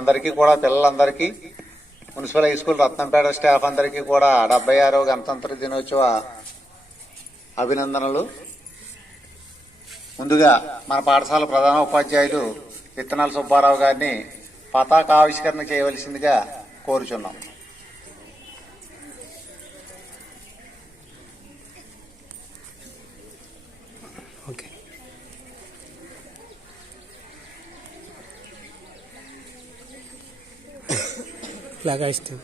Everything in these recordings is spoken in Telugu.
అందరికీ కూడా పిల్లలందరికీ municipal high school Ratnampeta staff అందరికీ కూడా 76వ గణతంత్ర దినోత్సవ అభినందనలు. ముందుగా మన పాఠశాల ప్రధాన ఉపాధ్యాయులు విత్తనాల సుబ్బారావు గారిని పతాక ఆవిష్కరణ చేయవలసిందిగా కోరుచున్నాం. ఓకే, లాగా ఇష్టం.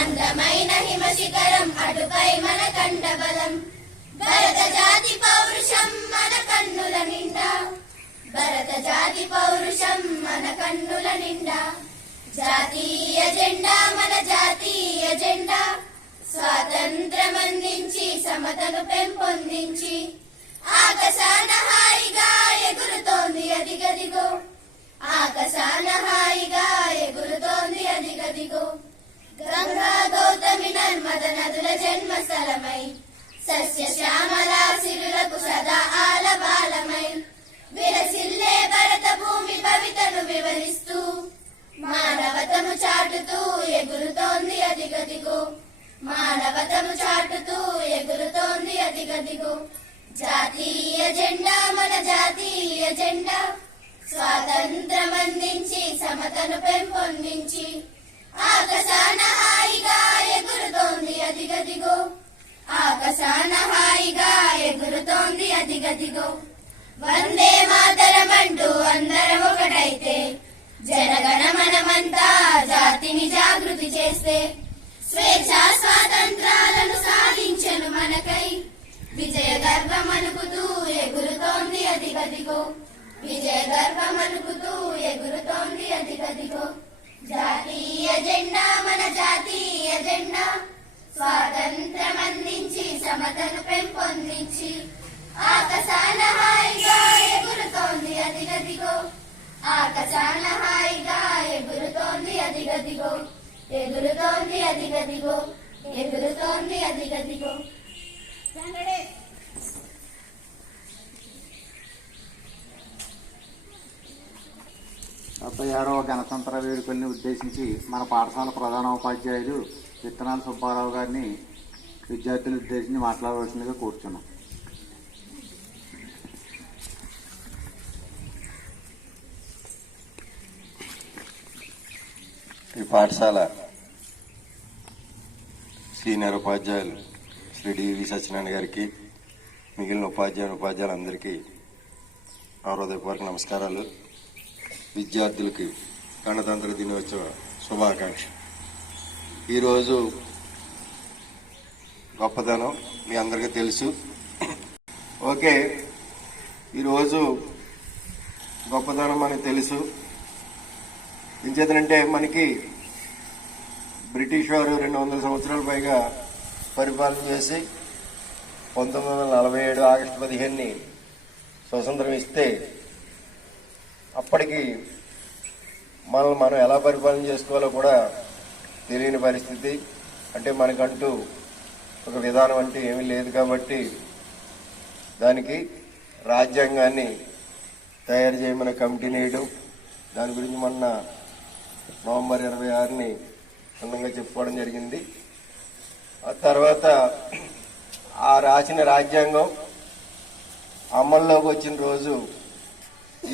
అందమైన హిమశిఖరం అటుపై మన కండబలం భరత జాతి పౌరుషం మన కన్నుల నిండా భరత జాతి పౌరుషం మన కన్నుల నిండా జాతీయ జెండా మన జాతీయ జెండా స్వాతంత్ర్యం అందించి సమతను పెంపొందించి ఆకాశాన హాయిగా ఎగురుతోంది అదిగదిగో ఆకాశాన హాయిగా ఎగురుతోంది అదిగదిగో గంగా గౌతమి నర్మద నదుల జన్మస్థలమై సస్య శ్యామల సిరులకు సదా ఆలబాలమై విరసిల్లే భరత భూమి భవితను వివరిస్తూ మానవతము చాటుతూ ఎగురుతోంది అదిగదిగో మానవతము చాటుతూ ఎగురుతోంది అదిగదిగో జాతీయ జెండా మన జాతీయ జెండా స్వాతంత్ర్యం అందించి సమతను పెంపొందించి ఆకాశాన హాయిగా ఎగురుతోంది అదిగదిగో ఆకాశాన హాయిగా ఎగురుతోంది అదిగదిగో వందే మాతరమంటూ అందరం ఒకటైతే జనగణమనమంతా జాతిని జాగృతి చేస్తే స్వేచ్ఛా స్వాతంత్రాలను సాధించెను మనకై విజయ గర్వమనుకుతూ ఎగురుతోంది అదిగదిగో విజయ గర్వమనుకుతూ ఎగురుతోంది అదిగదిగో జాతీయ జెండా మన జాతీయ జెండా స్వాతంత్ర్యం అందించి సమతను పెంపొందించి ఆకాశాన హాయిగా ఎగురుతోంది అదిగదిగో ఆకాశాన హాయిగా ఎగురుతోంది అదిగదిగో ఎగురుతోంది అదిగదిగో ఎగురుతోంది అదిగదిగో 76వ గణతంత్ర వేడుకల్ని ఉద్దేశించి మన పాఠశాల ప్రధానోపాధ్యాయులు విత్తనాల సుబ్బారావు గారిని విద్యార్థులను ఉద్దేశించి మాట్లాడవలసిందిగా కోరుచున్నాం. ఈ పాఠశాల సీనియర్ ఉపాధ్యాయులు శ్రీ డివి సత్యనారాయణ గారికి, మిగిలిన ఉపాధ్యాయులందరికీ హృదయపూర్వక నమస్కారాలు. విద్యార్థులకి గణతంత్ర దినోత్సవ శుభాకాంక్ష. ఈరోజు గొప్పదనం మీ అందరికీ తెలుసు. ఓకే, ఈరోజు గొప్పదనం మనకు తెలుసు. ఇంచేతనంటే మనకి బ్రిటిష్ వారు 200 సంవత్సరాల పైగా పరిపాలన చేసి 1947 ఆగస్టు 15 స్వతంత్రం ఇస్తే అప్పటికి మనం ఎలా పరిపాలన చేసుకోవాలో కూడా తెలియని పరిస్థితి. అంటే మనకంటూ ఒక విధానం అంటే ఏమీ లేదు కాబట్టి దానికి రాజ్యాంగాన్ని తయారు చేయమని కమిటీని వేయడం, దాని గురించి మొన్న నవంబర్ 26ని క్షుణ్ణంగా చెప్పుకోవడం జరిగింది. ఆ తర్వాత ఆ రాసిన రాజ్యాంగం అమల్లోకి వచ్చిన రోజు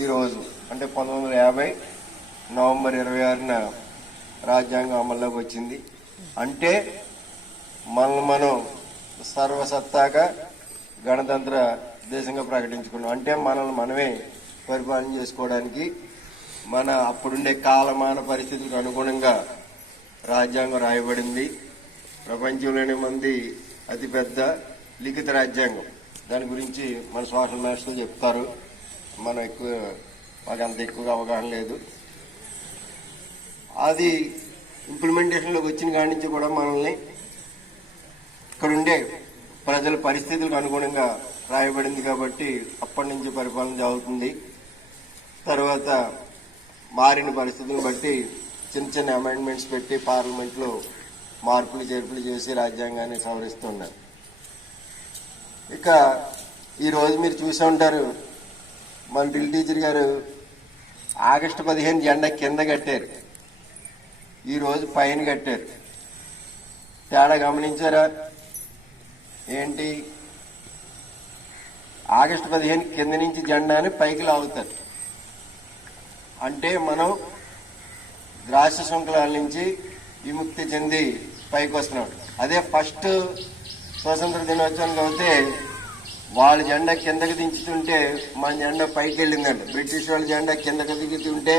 ఈరోజు, అంటే 1950 నవంబర్ 26న రాజ్యాంగం అమల్లోకి వచ్చింది. అంటే మనం సర్వసత్తాగా గణతంత్ర దేశంగా ప్రకటించుకున్నాం. అంటే మనల్ని మనమే పరిపాలన చేసుకోవడానికి మన అప్పుడుండే కాలమాన పరిస్థితులకు అనుగుణంగా రాజ్యాంగం రాయబడింది. ప్రపంచంలోనే మంది అతిపెద్ద లిఖిత రాజ్యాంగం. దాని గురించి మన సోషల్ మాస్టర్లు చెప్తారు. మాకు అంత ఎక్కువగా అవగాహన లేదు. అది ఇంప్లిమెంటేషన్లోకి వచ్చిన కాడి నుంచి కూడా మనల్ని ఇక్కడుండే ప్రజల పరిస్థితులకు అనుగుణంగా రాయబడింది కాబట్టి అప్పటి నుంచి పరిపాలన జరుగుతుంది. తర్వాత మారిన పరిస్థితులను బట్టి చిన్న చిన్న అమెండ్మెంట్స్ పెట్టి పార్లమెంట్లో మార్పులు చేర్పులు చేసి రాజ్యాంగాన్ని సవరిస్తున్నారు. ఇక ఈరోజు మీరు చూసే ఉంటారు, మన డ్రిల్ టీచర్ గారు ఆగస్టు 15 జెండా కింద కట్టారు, ఈరోజు పైన కట్టారు. తేడా గమనించారా ఏంటి? ఆగస్టు 15 కింద నుంచి జెండాని పైకి లాగుతారు. అంటే మనం ద్రాక్ష శృంఖలాల నుంచి విముక్తి చెంది పైకి వస్తున్నాం. అదే ఫస్ట్ స్వతంత్ర దినోత్సవానికి అయితే వాళ్ళ జెండా కిందకి దించుతుంటే మన జెండా పైకి వెళ్ళిందంట. బ్రిటిష్ వాళ్ళ జెండా కిందకి దిగుతుంటే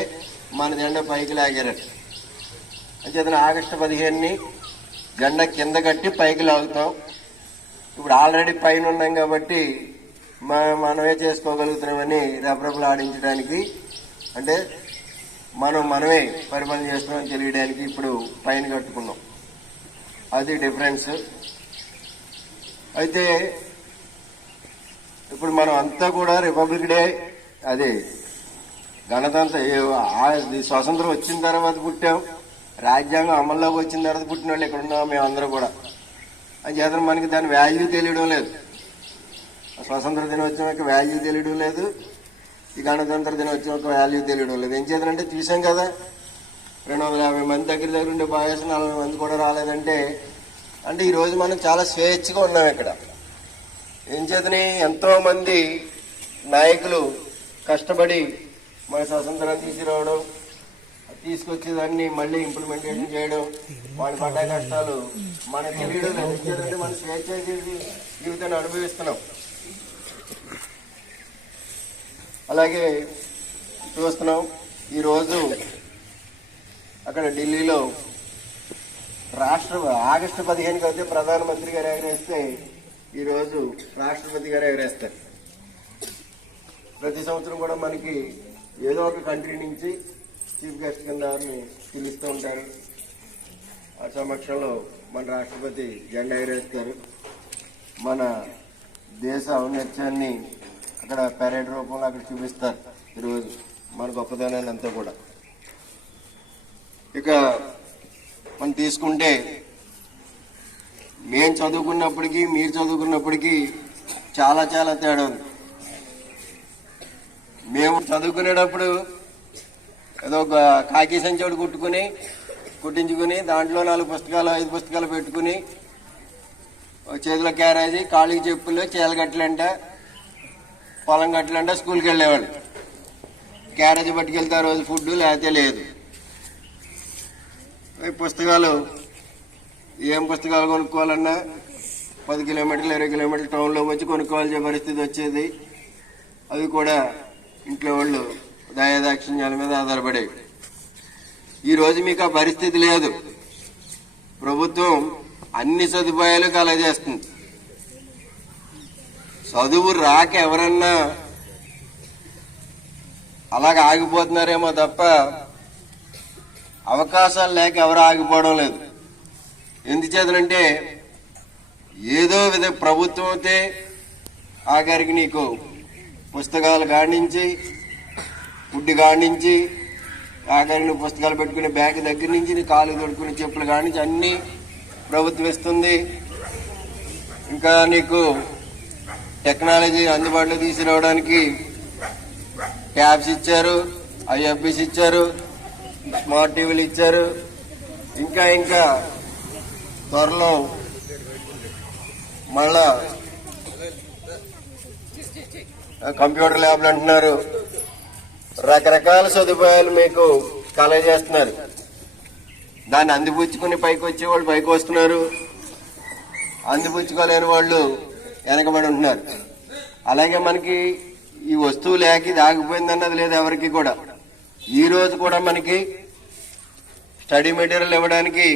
మన జెండా పైకి లాగారట. అంచేతన ఆగస్టు 15ని జెండా కింద కట్టి పైకి లాగుతాం. ఇప్పుడు ఆల్రెడీ పైన ఉన్నాం కాబట్టి మనమే చేసుకోగలుగుతున్నామని రెపరెపలు ఆడించడానికి, అంటే మనమే పరిపాలన చేస్తున్నామని తెలియడానికి ఇప్పుడు పైన కట్టుకున్నాం. అది డిఫరెన్స్. అయితే ఇప్పుడు మనం అంతా కూడా రిపబ్లిక్ డే, అదే గణతంత్ర స్వాతంత్రం వచ్చిన తర్వాత పుట్టాం, రాజ్యాంగం అమల్లోకి వచ్చిన తర్వాత పుట్టిన వాళ్ళు ఇక్కడ ఉన్నాం మేమందరూ కూడా. అని చేత మనకి దాని వాల్యూ తెలియడం లేదు. స్వాతంత్ర దినోత్సవం యొక్క వాల్యూ తెలియడం లేదు, ఈ గణతంత్ర దినోత్సవం యొక్క వాల్యూ తెలియడం లేదు. ఏం చేద్దానంటే చూసాం కదా, 250 మంది దగ్గర ఉండే బాయ్స్ 40 మంది కూడా రాలేదంటే, అంటే ఈరోజు మనం చాలా స్వేచ్ఛగా ఉన్నాం ఇక్కడ. ఏం చేతని ఎంతో మంది నాయకులు కష్టపడి మన స్వతంత్రాన్ని తీసుకురావడం, తీసుకొచ్చేదాన్ని మళ్ళీ ఇంప్లిమెంటేషన్ చేయడం, వాళ్ళు పడ్డ కష్టాలు మనకు తెలియడం లేదు. ఎందుకంటే మనం స్వేచ్ఛ జీవితాన్ని అనుభవిస్తున్నాం. అలాగే చూస్తున్నాం, ఈరోజు అక్కడ ఢిల్లీలో ఆగస్టు 15కి అయితే ప్రధానమంత్రి గారు ఎగరేస్తే ఈరోజు రాష్ట్రపతి గారు ఎగరేస్తారు. ప్రతి సంవత్సరం కూడా మనకి ఏదో ఒక కంట్రీ నుంచి చీఫ్ గెస్ట్ కింద పిలుస్తూ ఉంటారు. ఆ సమక్షంలో మన రాష్ట్రపతి జెండా ఎగరేస్తారు. మన దేశ ఔన్నత్యాన్ని అక్కడ పెరేడ్ రూపంలో అక్కడ చూపిస్తారు. ఈరోజు మన గొప్పదనాన్ని అంతా కూడా. ఇక మనం తీసుకుంటే, మేము చదువుకున్నప్పటికీ మీరు చదువుకున్నప్పటికీ చాలా చాలా తేడా ఉంది. మేము చదువుకునేటప్పుడు ఏదో ఒక కాకి సంచోడు కుట్టించుకుని దాంట్లో 4 పుస్తకాలు 5 పుస్తకాలు పెట్టుకుని చేతిలో క్యారేజీ, కాళ్ళకి చెప్పులు, చీలగట్లంట, పొలం గట్లంట స్కూల్కి వెళ్ళేవాళ్ళు. క్యారేజీ పట్టుకెళ్తే ఆ రోజు ఫుడ్ లేకపోతే లేదు. పుస్తకాలు ఏం పుస్తకాలు కొనుక్కోవాలన్నా 10 కిలోమీటర్లు 20 కిలోమీటర్లు టౌన్లోకి వచ్చి కొనుక్కోవాల్సిన పరిస్థితి వచ్చేది. అవి కూడా ఇంట్లో వాళ్ళు దయాదాక్షిణ్యాల మీద ఆధారపడేవి. ఈరోజు మీకు ఆ పరిస్థితి లేదు. ప్రభుత్వం అన్ని సదుపాయాలు కలగజేస్తుంది. చదువు రాక ఎవరన్నా అలాగ ఆగిపోతున్నారేమో తప్ప అవకాశాలు లేక ఎవరు ఆగిపోవడం లేదు. ఎందుచేతనంటే ఏదో విధ ప్రభుత్వం అయితే ఆఖరికి నీకు పుస్తకాలు కాడించి ఫుడ్ కాడించి ఆఖరికి నువ్వు పుస్తకాలు పెట్టుకునే బ్యాగ్ దగ్గర నుంచి నీ కాలు తొడుకునే చెప్పులు కాడించి అన్నీ ప్రభుత్వం ఇస్తుంది. ఇంకా నీకు టెక్నాలజీ అందుబాటులో తీసుకురావడానికి ట్యాబ్స్ ఇచ్చారు, ఐఎఫ్బీస్ ఇచ్చారు, స్మార్ట్ టీవీలు ఇచ్చారు. ఇంకా త్వరలో మళ్ళా కంప్యూటర్ ల్యాబ్లు అంటున్నారు. రకరకాల సదుపాయాలు మీకు కలగజేస్తున్నారు. దాన్ని అందిపుచ్చుకుని పైకి వచ్చేవాళ్ళు పైకి వస్తున్నారు, అందిపుచ్చుకోలేని వాళ్ళు వెనకబడి ఉంటున్నారు. అలాగే మనకి ఈ వస్తువు లేక ఇది ఆగిపోయిందన్నది లేదు ఎవరికి కూడా. ఈ రోజు కూడా మనకి స్టడీ మెటీరియల్ ఇవ్వడానికి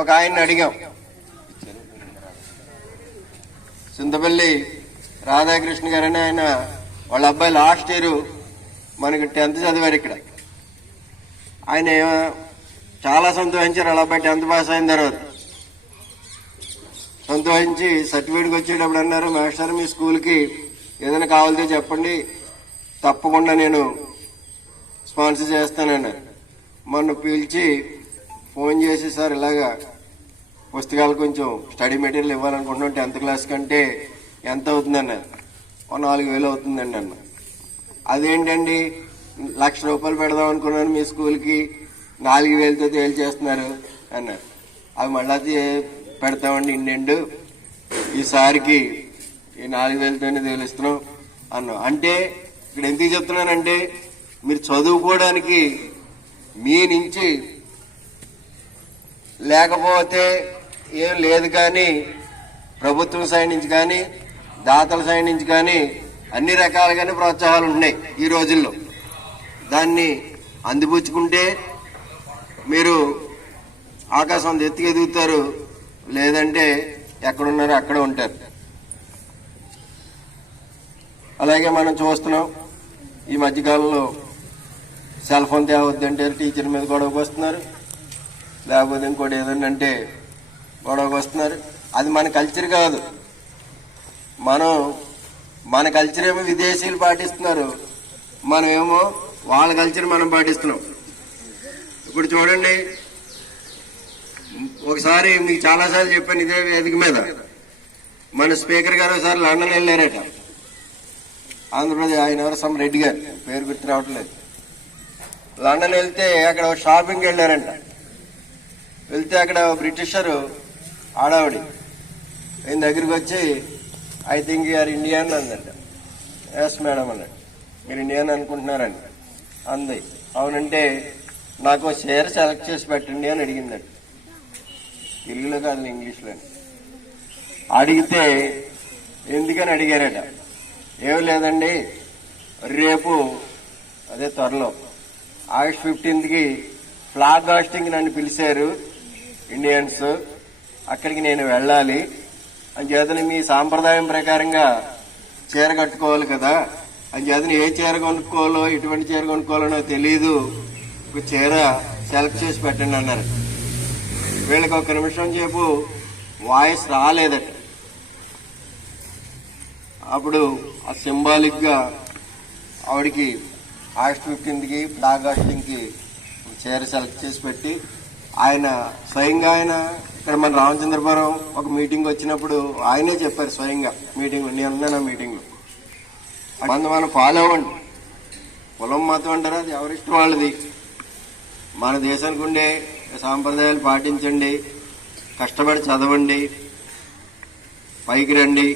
ఒక ఆయన్ని అడిగాం. చింతపల్లి రాధాకృష్ణ గారని ఆయన వాళ్ళ అబ్బాయి లాస్ట్ ఇయర్ మనకి 10th చదివారు ఇక్కడ. ఆయన చాలా సంతోషించారు. వాళ్ళ అబ్బాయి 10th పాస్ అయిన తర్వాత సంతోషించి సర్టిఫికేట్కి వచ్చేటప్పుడు అన్నారు, మాస్టర్ మీ స్కూల్కి ఏదైనా కావాలితే చెప్పండి, తప్పకుండా నేను స్పాన్సర్ చేస్తానన్నారు. మొన్న పిలిచి ఫోన్ చేసి సార్ ఇలాగా పుస్తకాలు కొంచెం స్టడీ మెటీరియల్ ఇవ్వాలనుకుంటున్నాం 10th క్లాస్ కంటే ఎంత అవుతుందన్నారు. 4,000 అవుతుందండి అన్న. అదేంటండి 1,00,000 రూపాయలు పెడదాం అనుకున్నాను మీ స్కూల్కి 4,000తో తేల్చేస్తున్నారు అన్నారు. అవి మళ్ళీ పెడతామండి ఇండెండు ఈసారికి ఈ 4,000తోనే తేలుస్తున్నాం అన్నాం. అంటే ఇక్కడ ఎందుకు చెప్తున్నానంటే మీరు చదువుకోవడానికి మీ నుంచి లేకపోతే ఏం లేదు, కానీ ప్రభుత్వం సైడ్ నుంచి కానీ దాతల సైడ్ నుంచి కానీ అన్ని రకాలుగానే ప్రోత్సాహాలు ఉన్నాయి ఈ రోజుల్లో. దాన్ని అందిపుచ్చుకుంటే మీరు ఆకాశం ఎత్తుకు ఎదుగుతారు, లేదంటే ఎక్కడున్నారో అక్కడే ఉంటారు. అలాగే మనం చూస్తున్నాం ఈ మధ్యకాలంలో సెల్ ఫోన్ తేవద్దంటే టీచర్ మీద గొడవకు వస్తున్నారు, లేకపోతే ఇంకోటి ఏదంటే గొడవకు వస్తున్నారు. అది మన కల్చర్ కాదు. మన కల్చర్ ఏమో విదేశీయులు పాటిస్తున్నారు, మనమేమో వాళ్ళ కల్చర్ మనం పాటిస్తున్నాం. ఇప్పుడు చూడండి, ఒకసారి మీకు చాలాసార్లు చెప్పాను ఇదే వేదిక మీద, మన స్పీకర్ గారు ఒకసారి లండన్ వెళ్ళారట. ఆంధ్రప్రదేశ్ ఆయన ఎవరు సమ్ రెడ్డి గారు, పేరు గుర్తు రావట్లేదు. లండన్ వెళ్తే అక్కడ షాపింగ్కి వెళ్ళారంట. వెళ్తే అక్కడ బ్రిటిషరు ఆడావిడి ఆయన దగ్గరికి వచ్చి ఐ థింక్ యూఆర్ ఇండియన్ అందంట. ఎస్ మేడం అన్నాడు. మీరు ఇండియన్ అనుకుంటున్నారండి అంది. అవునంటే నాకు చీర సెలెక్ట్ చేసి పెట్టండి అని అడిగిందంట. తెలుగులో కాదు ఇంగ్లీష్లో. అడిగితే ఎందుకని అడిగారట. ఏం లేదండి, రేపు అదే త్వరలో August 15కి ఫ్లాగ్ హాస్టింగ్ నన్ను పిలిచారు ఇండియన్స్, అక్కడికి నేను వెళ్ళాలి అని చేతని మీ సాంప్రదాయం ప్రకారంగా చీర కట్టుకోవాలి కదా అని చేతని ఏ చీర కొనుక్కోవాలో ఎటువంటి చీర కొనుక్కోవాలో నాకు తెలియదు, ఒక చీర సెలెక్ట్ చేసి పెట్టండి అన్నారు. వీళ్ళకి 1 నిమిషం సేపు వాయిస్ రాలేదట. అప్పుడు ఆ సింబాలిక్ గా ఆవిడికి August 15కి ఫ్లాగ్ హాస్టింగ్కి చీర సెలెక్ట్ చేసి పెట్టి ఆయన స్వయంగా ఆయన ఇక్కడ మన రామచంద్రపురం ఒక మీటింగ్ వచ్చినప్పుడు ఆయనే చెప్పారు స్వయంగా మీటింగ్, నేను ఉన్నాను ఆ మీటింగ్లో. మనం ఫాలో అవ్వండి. కులం మతం అంటారా, అది ఎవరిష్టం వాళ్ళది. మన దేశానికి ఉండే సాంప్రదాయాలు పాటించండి, కష్టపడి చదవండి, పైకి రండి.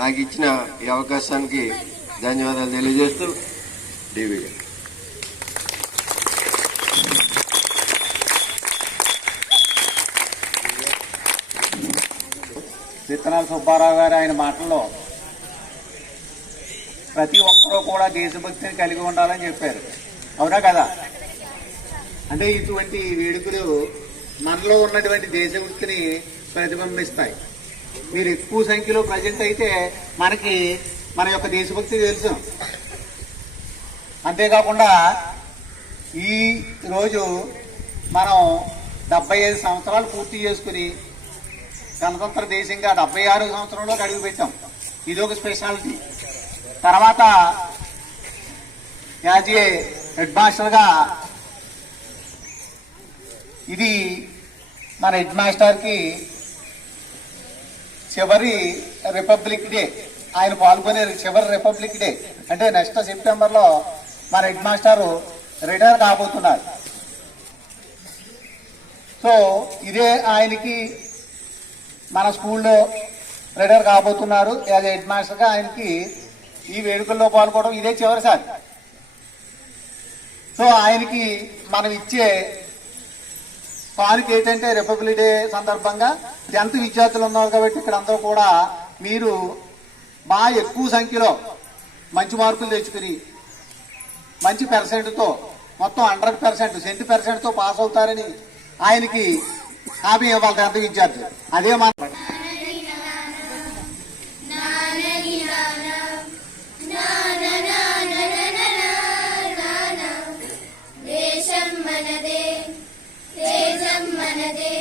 నాకు ఇచ్చిన ఈ అవకాశానికి ధన్యవాదాలు తెలియజేస్తూ డివి గారు. విత్తనాల సుబ్బారావు గారు ఆయన మాటల్లో ప్రతి ఒక్కరూ కూడా దేశభక్తిని కలిగి ఉండాలని చెప్పారు. అవునా కదా? అంటే ఇటువంటి వేడుకలు మనలో ఉన్నటువంటి దేశభక్తిని ప్రతిబింబిస్తాయి. మీరు ఎక్కువ సంఖ్యలో ప్రజెంట్ అయితే మనకి మన యొక్క దేశభక్తి తెలుసు. అంతేకాకుండా ఈ రోజు మనం 75 సంవత్సరాలు పూర్తి చేసుకుని గణతంత్ర దేశంగా 76 సంవత్సరంలోకి అడుగు పెట్టాం. ఇదొక స్పెషాలిటీ. తర్వాత యాజ్ ఏ హెడ్ మాస్టర్గా ఇది మన హెడ్ మాస్టర్కి చివరి రిపబ్లిక్ డే. ఆయన పాల్గొనే చివరి రిపబ్లిక్ డే అంటే నెక్స్ట్ సెప్టెంబర్లో మన హెడ్ మాస్టర్ రిటైర్ కాబోతున్నారు. సో ఇదే ఆయనకి మన స్కూల్లో రిటైర్ కాబోతున్నారు. యాజ్ హెడ్ మాస్టర్గా ఆయనకి ఈ వేడుకల్లో పాల్గొనడం ఇదే చివరిసారి. సో ఆయనకి మనం ఇచ్చే కానుక ఏంటంటే రిపబ్లిక్ డే సందర్భంగా 10th విద్యార్థులు ఉన్నారు కాబట్టి ఇక్కడ అందరూ కూడా మీరు బాగా ఎక్కువ సంఖ్యలో మంచి మార్కులు తెచ్చుకుని మంచి పర్సెంట్తో మొత్తం 100% 100%తో పాస్ అవుతారని ఆయనకి హామీ ఇవ్వాలి 10th విద్యార్థులు. అదే మన దేశం మనదే తేజం మనదే,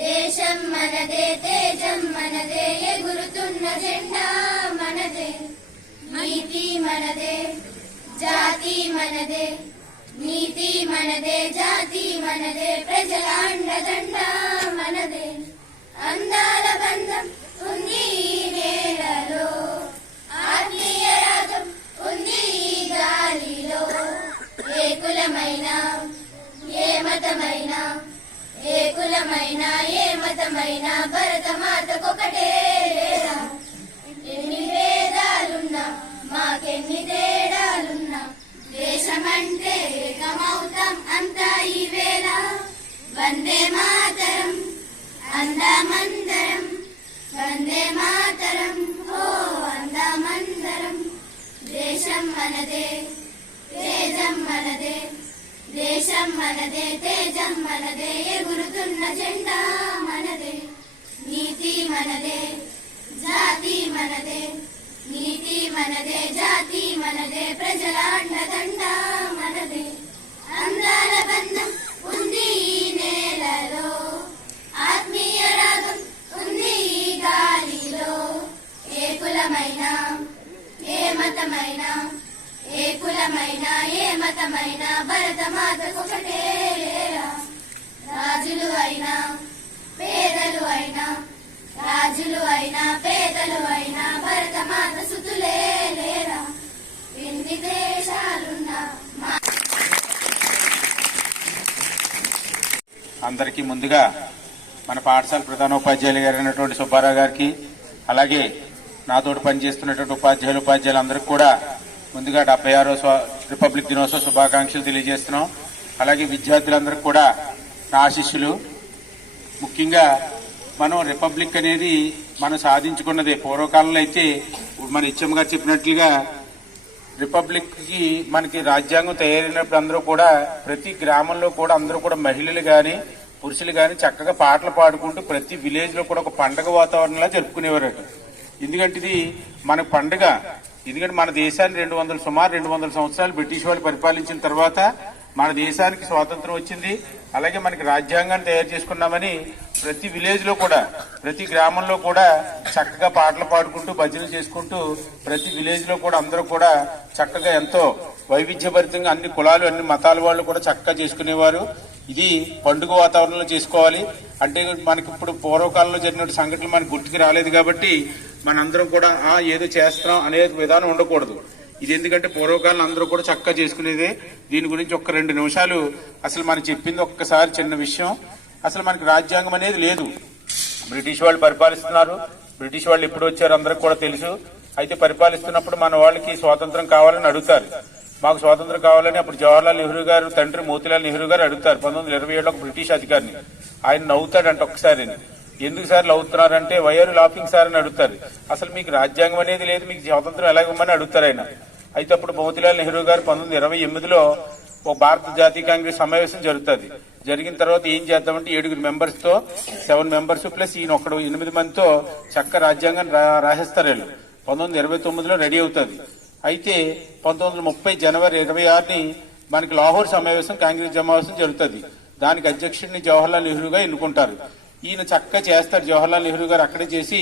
దేశం మనదే తేజం మనదే, ఎగురుతున్న జెండా మనదే, నీతి మనదే జాతి మనదే, నీతి మనదే జాతి మనదే, ప్రజల అండదండ మనదే, అందాల బంధం ఉంది ఈ నేలలో, ఆత్మీయ రాగం ఉంది ఈ గాలిలో, ఏ కులమైనా ఏ మతమైనా, ఏ కులమైనా ఏ మతమైనా, భరతమాతకొకటే లేరా, ఎన్ని భేదాలున్నా మాకెన్ని తేడాలున్నా, దేశమంటే ఏకమవుతాం అంతా ఈ వేళ, వందే మాతరం అందామందరం, వందే మాతరం ఓ అందామందరం, దేశం మనదే తేజం మనదే, దేశం మనదే తేజం మనదే, ఎగురుతున్న జెండా మనదే, నీతి మనదే జాతి మనదే, నీతి మనదే జాతి మనదే, ప్రజల అండదండ మనదే, అందాల బంధం ఉంది ఈ నేలలో, ఆత్మీయ రాగం ఉంది ఈ గాలిలో, ఏ కులమైనా ఏ మతమైనా, ఏ కులమైనా ఏ మతమైనా, భరతమాతకొకటే లేరా, రాజులు అయినా పేదలు అయినా, రాజులు అయినా పేదలు అయినా, భరతమాత సుతులే లేరా, ఎన్ని దేశాలున్నా. అందరికీ ముందుగా మన పాఠశాల ప్రధానోపాధ్యాయులు గారైనటువంటి సుబ్బారావు గారికి, అలాగే నాతోటి పనిచేస్తున్నటువంటి ఉపాధ్యాయులు అందరికీ కూడా ముందుగా 76వ రిపబ్లిక్ దినోత్సవ శుభాకాంక్షలు తెలియజేస్తున్నాం. అలాగే విద్యార్థులందరికీ కూడా నా ఆశీస్సులు. ముఖ్యంగా మనం రిపబ్లిక్ అనేది మనం సాధించుకున్నదే. పూర్వకాలంలో అయితే మన ఇచ్చమ్మ గారు చెప్పినట్లుగా రిపబ్లిక్ కి మనకి రాజ్యాంగం తయారైనప్పుడు అందరూ కూడా ప్రతి గ్రామంలో కూడా అందరూ కూడా మహిళలు గాని పురుషులు గాని చక్కగా పాటలు పాడుకుంటూ ప్రతి విలేజ్ లో కూడా ఒక పండగ వాతావరణంలా జరుపుకునేవారు. ఎందుకంటే ఇది మన పండుగ. ఎందుకంటే మన దేశాన్ని సుమారు 200 సంవత్సరాలు బ్రిటిష్ వాళ్ళు పరిపాలించిన తర్వాత మన దేశానికి స్వాతంత్రం వచ్చింది. అలాగే మనకి రాజ్యాంగాన్ని తయారు చేసుకున్నామని ప్రతి విలేజ్ లో కూడా ప్రతి గ్రామంలో కూడా చక్కగా పాటలు పాడుకుంటూ భజనలు చేసుకుంటూ ప్రతి విలేజ్ లో కూడా అందరూ కూడా చక్కగా ఎంతో వైవిధ్యభరితంగా అన్ని కులాలు అన్ని మతాల వాళ్ళు కూడా చక్కగా చేసుకునేవారు. ఇది పండుగ వాతావరణంలో చేసుకోవాలి. అంటే మనకి ఇప్పుడు పూర్వకాలంలో జరిగిన సంఘటనలు మనకు గుర్తుకు రాలేదు కాబట్టి మనందరం కూడా ఏదో చేస్తున్నాం అనే విధానం ఉండకూడదు. ఇది ఎందుకంటే పూర్వకాలం అందరూ కూడా చక్కగా చేసుకునేదే. దీని గురించి ఒక్క 2 నిమిషాలు అసలు మనం చెప్పింది ఒక్కసారి చిన్న విషయం. అసలు మనకి రాజ్యాంగం అనేది లేదు. బ్రిటిష్ వాళ్ళు పరిపాలిస్తున్నారు. బ్రిటిష్ వాళ్ళు ఎప్పుడు వచ్చారు అందరికి కూడా తెలుసు. అయితే పరిపాలిస్తున్నప్పుడు మన వాళ్ళకి స్వాతంత్రం కావాలని అడుగుతారు. మాకు స్వాతంత్రం కావాలని అప్పుడు జవహర్లాల్ నెహ్రూ గారు తండ్రి మోతీలాల్ నెహ్రూ గారు అడుగుతారు 1927లో ఒక బ్రిటిష్ అధికారిని. ఆయన నవ్వుతాడంట ఒక్కసారి. ఎందుకు సార్ అవుతున్నారంటే వైఆర్ లాఫింగ్ సార్ అని అడుగుతారు. అసలు మీకు రాజ్యాంగం అనేది లేదు, మీకు స్వాతంత్రం ఎలాగమ్మని అడుగుతారు ఆయన. అయితే అప్పుడు మోతీలాల్ నెహ్రూ గారు 1928లో ఒక భారత జాతీయ కాంగ్రెస్ సమావేశం జరుగుతుంది. జరిగిన తర్వాత ఏం చేద్దామంటే 7 మెంబర్స్ తో 7 మెంబర్స్ ప్లస్ ఈయన 8 మందితో చక్క రాజ్యాంగాన్ని రాసేస్తారు వీళ్ళు. 1929లో రెడీ అవుతుంది. అయితే 1930 జనవరి 26ని మనకి లాహోర్ సమావేశం కాంగ్రెస్ సమావేశం జరుగుతుంది. దానికి అధ్యక్షుడిని జవహర్లాల్ నెహ్రూ గారు ఎన్నుకుంటారు. ఈయన చక్కగా చేస్తారు. జవహర్లాల్ నెహ్రూ గారు అక్కడే చేసి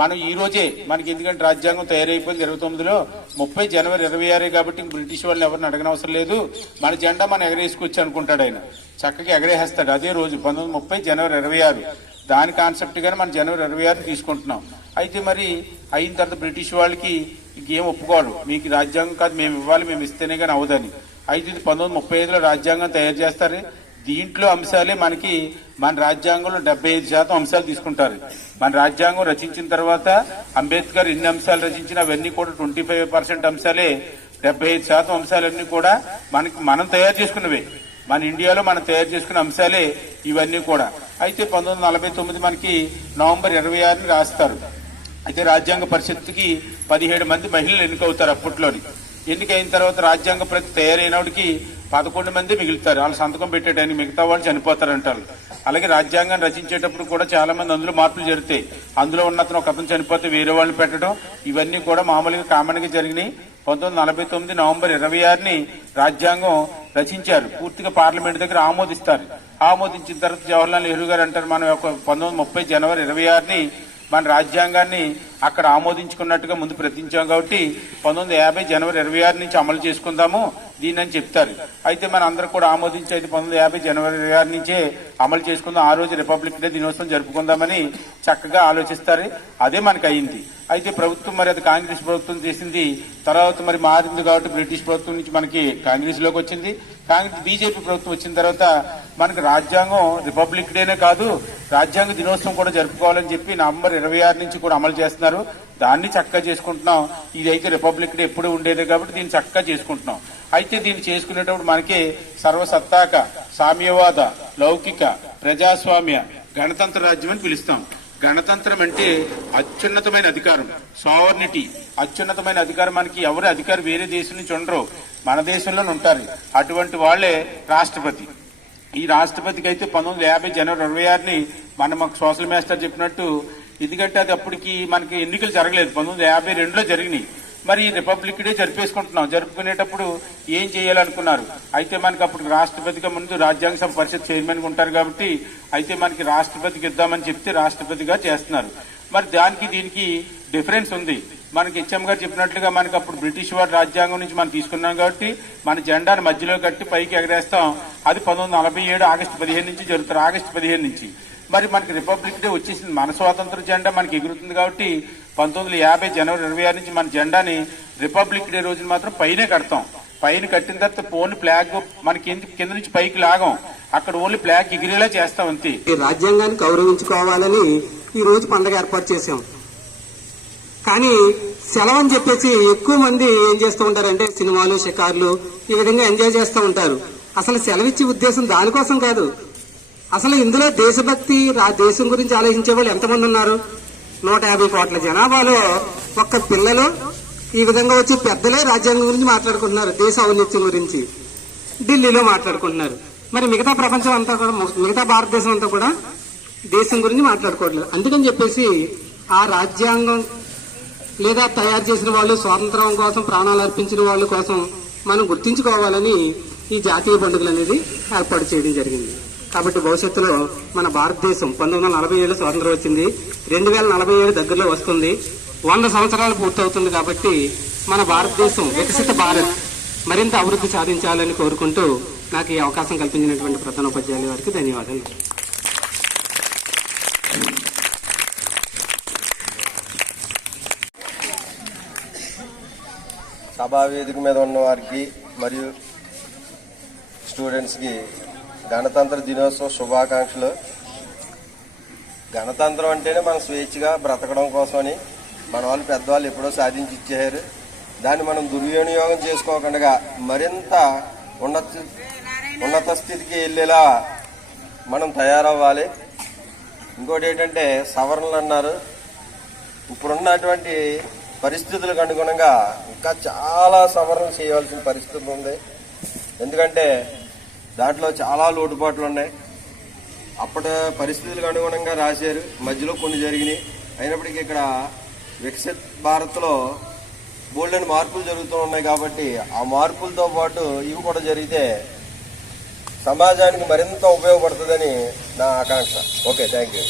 మనం ఈ రోజే మనకి ఎందుకంటే రాజ్యాంగం తయారైపోయింది 29లో 30 జనవరి 26 కాబట్టి బ్రిటిష్ వాళ్ళని ఎవరిని అడగనవసరం లేదు, మన జెండా మనం ఎగరేసుకొచ్చి అనుకుంటాడు ఆయన. చక్కగా ఎగరేసేస్తాడు అదే రోజు 1930 జనవరి 26. దాని కాన్సెప్ట్ గానే మనం జనవరి 26 తీసుకుంటున్నాం. అయితే మరి అయిన తర్వాత బ్రిటిష్ వాళ్ళకి ఇంకేం ఒప్పుకోరు, మీకు రాజ్యాంగం కాదు మేము ఇవ్వాలి, మేము ఇస్తేనే కానీ అవదని. అయితే ఇది 1935లో రాజ్యాంగం తయారు చేస్తారు. దీంట్లో అంశాలే మనకి మన రాజ్యాంగంలో 75% అంశాలు తీసుకుంటారు. మన రాజ్యాంగం రచించిన తర్వాత అంబేద్కర్ ఎన్ని అంశాలు రచించినా అవన్నీ కూడా 25% అంశాలే, 75% అంశాలన్నీ కూడా మనకి మనం తయారు చేసుకున్నవే, మన ఇండియాలో మనం తయారు చేసుకున్న అంశాలే ఇవన్నీ కూడా. అయితే 1949 మనకి నవంబర్ 26ని రాస్తారు. అయితే రాజ్యాంగ పరిషత్తుకి 17 మంది మహిళలు ఎన్నికవుతారు. అప్పట్లోని ఎన్నికైన తర్వాత రాజ్యాంగ ప్రతి తయారైనడికి 11 మంది మిగులుతారు. వాళ్ళు సంతకం పెట్టేటానికి, మిగతా వాళ్ళు చనిపోతారంటారు. అలాగే రాజ్యాంగాన్ని రచించేటప్పుడు కూడా చాలా మంది అందులో మార్పులు జరుగుతాయి. అందులో ఉన్న అతను ఒక అతను చనిపోతే వేరే వాళ్ళని పెట్టడం ఇవన్నీ కూడా మామూలుగా కామన్ గా జరిగినాయి. 1949 నవంబర్ 26ని రాజ్యాంగం రచించారు. పూర్తిగా పార్లమెంట్ దగ్గర ఆమోదిస్తారు. ఆమోదించిన తర్వాత జవహర్లాల్ నెహ్రూ గారు అంటారు మనం 1930 జనవరి 26ని మన రాజ్యాంగాన్ని అక్కడ ఆమోదించుకున్నట్టుగా ముందు ప్రకటించాం కాబట్టి 1950 జనవరి 26 నుంచి అమలు చేసుకుందాము దీన్ని అని చెప్తారు. అయితే మన అందరూ కూడా ఆమోదించి అయితే 1950 జనవరి 26 నుంచే అమలు చేసుకుందాం, ఆ రోజు రిపబ్లిక్ డే దినోత్సవం జరుపుకుందామని చక్కగా ఆలోచిస్తారు. అదే మనకు అయింది. అయితే ప్రభుత్వం మరి అది కాంగ్రెస్ ప్రభుత్వం చేసింది. తర్వాత మరి మారింది కాబట్టి బ్రిటిష్ ప్రభుత్వం నుంచి మనకి కాంగ్రెస్ లోకి వచ్చింది. కాంగ్రెస్ బీజేపీ ప్రభుత్వం వచ్చిన తర్వాత మనకి రాజ్యాంగం రిపబ్లిక్ డేనే కాదు రాజ్యాంగ దినోత్సవం కూడా జరుపుకోవాలని చెప్పి నవంబర్ 26 నుంచి కూడా అమలు చేస్తున్నారు. దాన్ని చక్కగా చేసుకుంటున్నాం. ఇదైతే రిపబ్లిక్ డే ఎప్పుడూ ఉండేదే కాబట్టి దీన్ని చక్కగా చేసుకుంటున్నాం. అయితే దీన్ని చేసుకునేటప్పుడు మనకి సర్వసత్తాక, సామ్యవాద, లౌకిక, ప్రజాస్వామ్య, గణతంత్ర రాజ్యం అని పిలుస్తాం. గణతంత్రం అంటే అత్యున్నతమైన అధికారం, సావర్నిటీ, అత్యున్నతమైన అధికారం. మనకి ఎవరు అధికారం వేరే దేశం నుంచి ఉండరు, మన దేశంలోనే ఉంటారు. అటువంటి వాళ్లే రాష్ట్రపతి. ఈ రాష్ట్రపతికి అయితే 1950 జనవరి 26ని మాకు సోషల్ మాస్టర్ చెప్పినట్టు, ఎందుకంటే అది అప్పటికి మనకి ఎన్నికలు జరగలేదు, 1952లో జరిగినాయి. మరి రిపబ్లిక్ డే జరిపేసుకుంటున్నాం. జరుపుకునేటప్పుడు ఏం చేయాలనుకున్నారు? అయితే మనకి అప్పుడు రాష్ట్రపతిగా ముందు రాజ్యాంగ సభ పరిషత్ చైర్మన్ ఉంటారు కాబట్టి అయితే మనకి రాష్ట్రపతికి ఇద్దామని చెప్తే రాష్ట్రపతిగా చేస్తున్నారు. మరి దానికి దీనికి డిఫరెన్స్ ఉంది. మనకి హెచ్ఎం గారు చెప్పినట్లుగా మనకి అప్పుడు బ్రిటిష్ వారి రాజ్యాంగం నుంచి మనం తీసుకున్నాం కాబట్టి మన జెండాను మధ్యలో కట్టి పైకి ఎగరేస్తాం. అది 1947 ఆగస్టు 15 నుంచి జరుగుతారు. ఆగస్టు 15 నుంచి మరి మనకి రిపబ్లిక్ డే వచ్చేసింది. మన స్వాతంత్ర జెండా మనకి ఎగురుతుంది కాబట్టి 1950 జనవరి 26 నుంచి మన జెండాని రిపబ్లిక్ డే రోజున మాత్రం పైనే కడతాం. పైన కట్టిన తర్వాత ఓన్లీ ఫ్లాగ్ మనకి కింద నుంచి పైకి లాగం, అక్కడ ఓన్లీ ఫ్లాగ్ ఎగిరేలా చేస్తాం అంతే. రాజ్యాంగాన్ని గౌరవించుకోవాలని ఈ రోజు పండుగ ఏర్పాటు చేశాం. కానీ సెలవు అని చెప్పేసి ఎక్కువ మంది ఏం చేస్తూ ఉంటారంటే సినిమాలు, షికార్లు ఈ విధంగా ఎంజాయ్ చేస్తూ ఉంటారు. అసలు సెలవిచ్చే ఉద్దేశం దానికోసం కాదు. అసలు ఇందులో దేశభక్తి, దేశం గురించి ఆలోచించే వాళ్ళు ఎంతమంది ఉన్నారు? 150 కోట్ల జనాభాలో ఒక్క పిల్లలు ఈ విధంగా వచ్చి పెద్దలే రాజ్యాంగం గురించి మాట్లాడుకుంటున్నారు, దేశ ఔన్నత్యం గురించి ఢిల్లీలో మాట్లాడుకుంటున్నారు. మరి మిగతా ప్రపంచం అంతా కూడా, మిగతా భారతదేశం అంతా కూడా దేశం గురించి మాట్లాడుకోవట్లేదు. అందుకని చెప్పేసి ఆ రాజ్యాంగం లేదా తయారు చేసిన వాళ్ళు, స్వాతంత్రం కోసం ప్రాణాలు అర్పించిన వాళ్ళ కోసం మనం గుర్తించుకోవాలని ఈ జాతీయ పండుగలు అనేది ఏర్పాటు చేయడం జరిగింది. కాబట్టి భవిష్యత్తులో మన భారతదేశం 1947 స్వాతంత్రం వచ్చింది, 2047 దగ్గరలో వస్తుంది, 100 సంవత్సరాలు పూర్తవుతుంది. కాబట్టి మన భారతదేశం వికసిత భారత్ మరింత అభివృద్ధి సాధించాలని కోరుకుంటూ నాకు ఈ అవకాశం కల్పించినటువంటి ప్రధానోపాధ్యాయుల వారికి ధన్యవాదాలు. సభా వేదిక మీద ఉన్న వారికి మరియు స్టూడెంట్స్కి గణతంత్ర దినోత్సవ శుభాకాంక్షలు. గణతంత్రం అంటేనే మనం స్వేచ్ఛగా బ్రతకడం కోసమని మన వాళ్ళు పెద్దవాళ్ళు ఎప్పుడో సాధించి ఇచ్చారు. దాన్ని మనం దుర్వినియోగం చేసుకోకుండా మరింత ఉన్నత స్థితికి వెళ్ళేలా మనం తయారవ్వాలి. ఇంకోటి ఏంటంటే సవరణలు అన్నారు. ఇప్పుడున్నటువంటి పరిస్థితులకు అనుగుణంగా ఇంకా చాలా సవరణలు చేయవలసిన పరిస్థితి ఉంది. ఎందుకంటే దాంట్లో చాలా లోటుపాట్లు ఉన్నాయి. అప్పటి పరిస్థితులకు అనుగుణంగా రాశారు, మధ్యలో కొన్ని జరిగినాయి. అయినప్పటికీ ఇక్కడ వికసిత్ భారత్లో బోల్డెన్ మార్పులు జరుగుతూ ఉన్నాయి కాబట్టి ఆ మార్పులతో పాటు ఇవి కూడా జరిగితే సమాజానికి మరింత ఉపయోగపడుతుందని నా ఆకాంక్ష. Okay, thank you.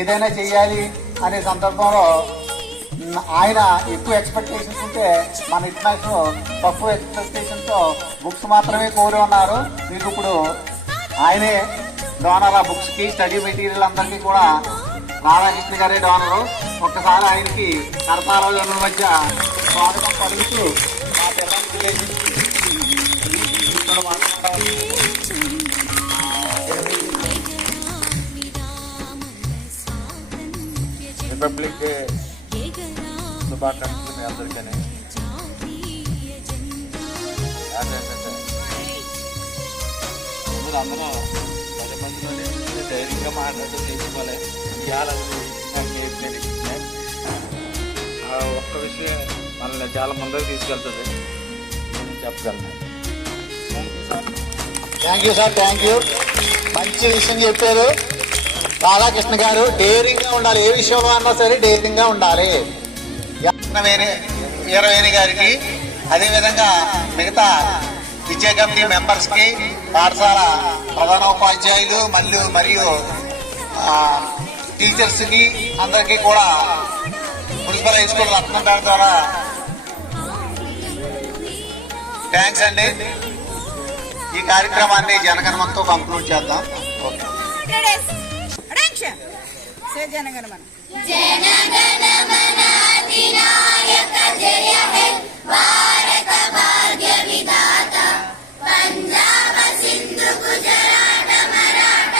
ఏదైనా చేయాలి అనే సందర్భంలో ఆయన ఎక్కువ ఎక్స్పెక్టేషన్స్ ఉంటే మన ఇంటర్నేషనల్ తక్కువ ఎక్స్పెక్టేషన్తో బుక్స్ మాత్రమే కోరి ఉన్నారు. మీకు ఇప్పుడు ఆయనే డోనర్ ఆ బుక్స్కి, స్టడీ మెటీరియల్ అందరికీ కూడా రాధాకృష్ణ గారే డోనరు. ఒక్కసారి ఆయనకి కరతాళ మధ్య స్వాగతం పలుకుతూ మా పిల్లలు రిపబ్లిక్ డే శుభాకాంక్షలు మీ అందరికీ. అందరూ 10 మందిలోనే ధైర్యంగా మాట్లాడటం చేసుకోవాలి. ఇవాళ ఒక్క విషయం మనల్ని చాలా ముందుకు తీసుకెళ్తుంది, నేను చెప్పగలను. Thank you sir, thank you. మంచి విషయం చెప్పారు రాధాకృష్ణ గారు. డేరింగ్ గా ఉండాలి, ఏ విషయంలో అన్నా సరే డేరింగ్ గా ఉండాలి. వీరవేణి గారికి, అదేవిధంగా మిగతా విద్యా కమిటీ మెంబర్స్ కి, పాఠశాల ప్రధానోపాధ్యాయులు మరియు టీచర్స్ కి అందరికీ కూడా మున్సిపల్ హై స్కూల్ రత్నంపేట ద్వారా థ్యాంక్స్ అండి. ఈ కార్యక్రమాన్ని జనగణమనతో కంక్లూడ్ చేద్దాం. ఓకే. జనగణమన అధినాయక జయ హే భారత భాగ్య విధాత పంజాబ సింధు గుజరాట మరాఠ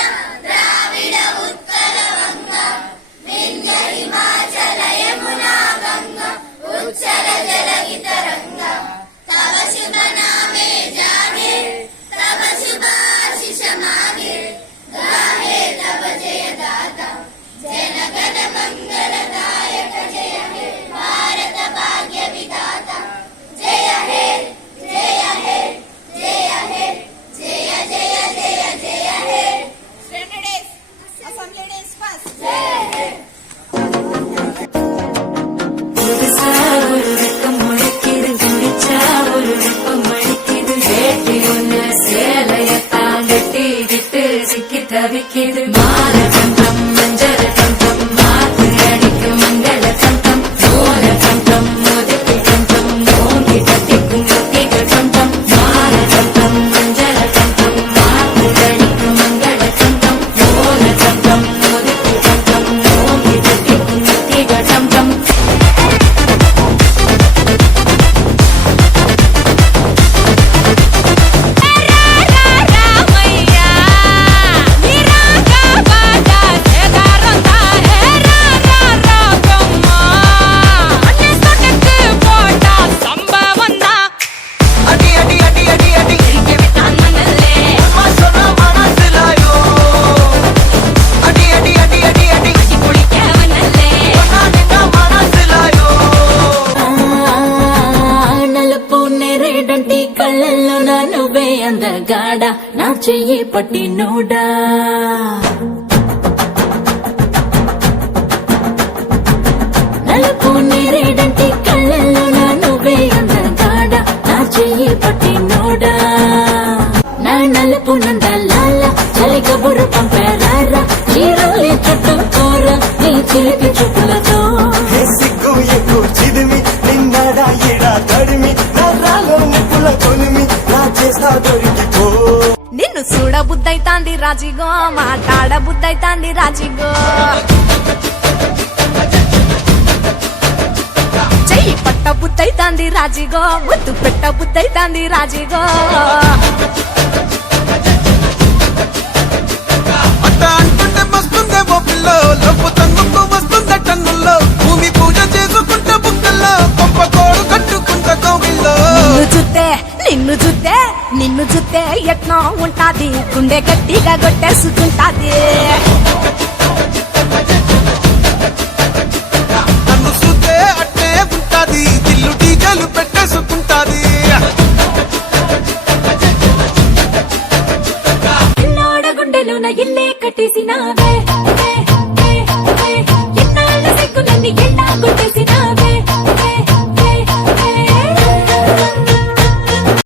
ద్రావిడ ఉత్కల వంగ వింధ్య హిమాచల యమునా గంగ ఉచ్చల జలగిత రంగ తవ శుభ నామే జాగే తవ శుభ ఆశిష మాగే గాహే తవ జయ దాత జనగణ మంగళదాయక జయ హే భారత భాగ్య విధాత జయ హే జయ హే జయ హే జయ జయ జయ జయ హే. అసెంబ్లీ డేస్ పాస్ జయ హే. ஒரு வெக்கம் முளைக்கிது கண்டிச்சா ஒரு வெப்பம் மடிக்கிது வேட்டி ஒண்ணு சேலையத்தான் கட்டிக்கிட்டு சிக்கி தவிக்கிது மால கண்டம் மஞ்சள் கண்டம் மாத்து அடிக்கும் மங்கள கண்டம் சோல கண்டம் முதுக்கு கண்டம் ஓங்கி கட்டிக்கும் கட்டிகள் கண்டம் மால கண்டம் மஞ்சள் கண்டம் மாத்து அடிக்கும் மங்கள கண்டம் சோல கண்டம் முதுக்கு கண்டம் ஓங்கி கட்டிக்கும் கட்டிகள் கண்டம் కళ్ళల్లో నా నువ్వే అందగాడ నా చెయ్యి పట్టి నూడా నలుపు నేరేడంటి కళ్ళల్లో నా నువ్వే అందగాడ నా చెయ్యి పట్టి నూడా నా నలుపు నందలాల చలి కబురు పంపారా చీరలే చుట్టూ కూర నీ చిలిపి చూపులతో సిగ్గు ఎక్కువ చిదిమి నిన్నడా ఎడా తడిమి నరాలో నిప్పుల కొలిమి నా చేస్తా దొరికిపో. నిన్ను చూడ బుద్ధైతాంది రాజిగో మాట్లాడ బుద్ధైతాంది రాజిగో చెయ్యి పట్ట బుద్ధైతాంది రాజిగో ముద్దు పెట్ట బుద్ధైతాంది రాజిగో అంటుంటే వస్తుందేమో పిల్లో లప్పు తన్నుకు వస్తుందే టన్నుల్లో భూమి పూజ చేసుకుంటే బుక్కల్లో గొప్ప కోడు కట్టుకుంటే కోవిల్లో నిన్ను చూస్తే ఎట్నో ఉంటాది గుండె గట్టిగా కొట్టేసుకుంటాది